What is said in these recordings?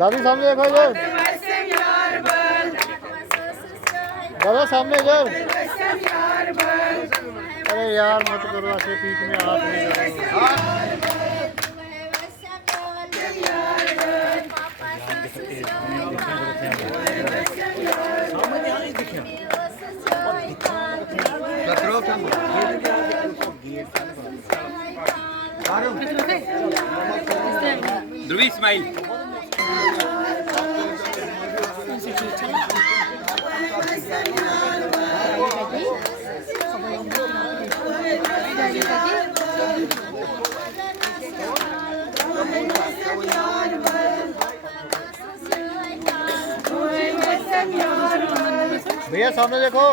दादी सामने देखो इधर, दादा सामने इधर। अरे यार मत करो ऐसे, पीठ में हाथ नहीं करो। ध्रुवी स्माइल। भैया सामने देखो।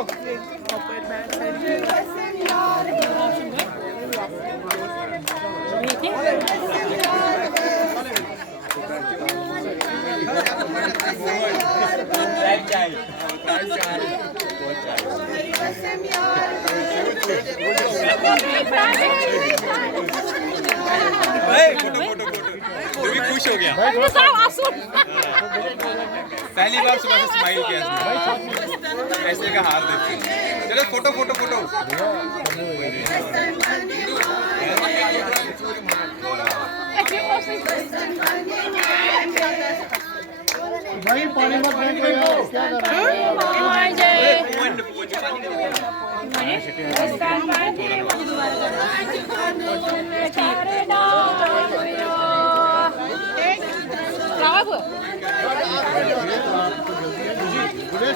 ध्रुवी खुश हो गया, पहली बार सुबह से स्माइल किया ऐसे का हार देख। चलो फोटो फोटो फोटो। भाई पानी मत फेंको यार, क्या कर रहे हो?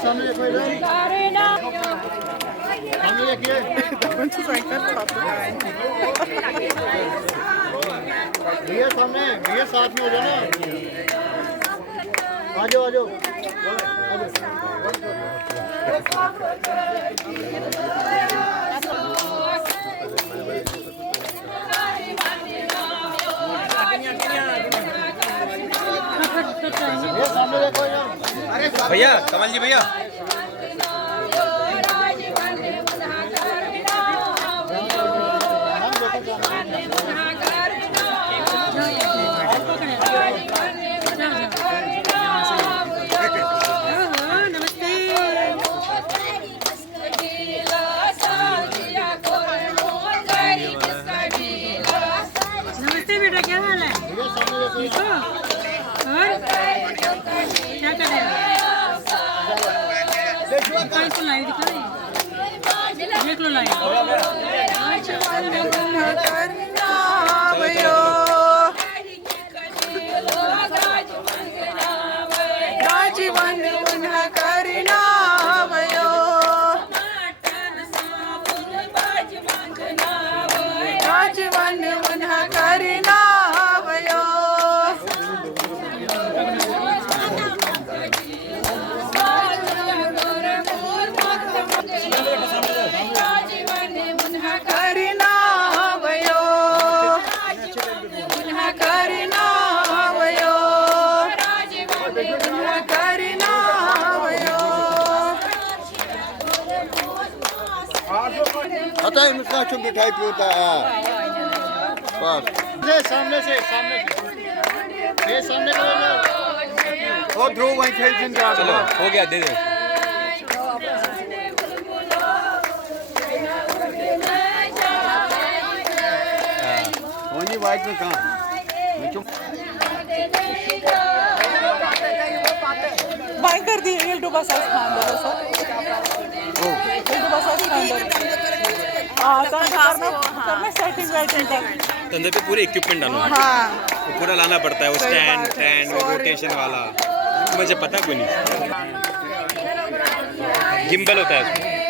सामने देखो इधर, सामने देखिए। भैया सामने, भैया साथ में हो जाओ ना। आ जाओ आ जाओ। सामने देखो यार। भैया कमल जी भैया। नमस्ते बेटा, क्या हाल है? ठीक हो? और क्या कर रहे हो? इसको लाइव दिखाएं, देख लो लाइव। आता है मिठा चुप मिठाई पीता है बस। सामने से ये सामने का और ध्रुव वहीं खेल जिंदा। चलो हो गया, दे दे। ओनी वाइट में कहाँ बाय कर दी ये डूबा सॉस खान दो सर। ओ डूबा सॉस खान दो। करना सेटिंग वेटिंग कर। अंदर पे पूरे इक्विपमेंट डालना। हाँ वो पूरा लाना पड़ता है, वो स्टैंड वो रोटेशन वाला, मुझे पता कोई नहीं। गिम्बल होता है उसमें।